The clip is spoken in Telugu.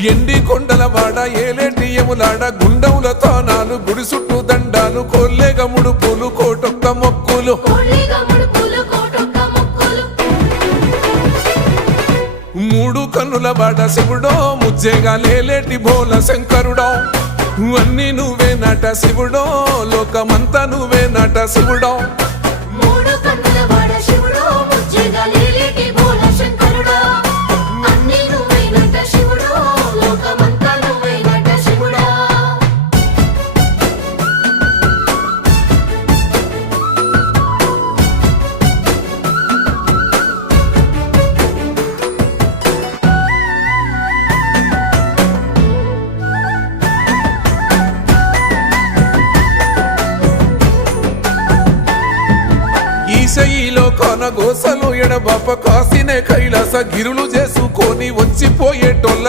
ఎండి కొండల వాడ ఏలేటి యములాడ గుండముల తానాలు గుడి చుట్టూ దండాలు కొల్లేగ ముడుపులు కోటొక్క మొక్కులు మూడు కన్నుల వాడ శివుడో ముజ్జేగా లేలేటి బోల శంకరుడో అన్ని నువ్వే నట శివుడో లోకమంతా నువ్వే నట శివుడో ఈశయిలో కొన గోసలు ఎడబాప కాసినే కైలాస గిరులు చేసుకొని వచ్చిపోయేటోళ్ళ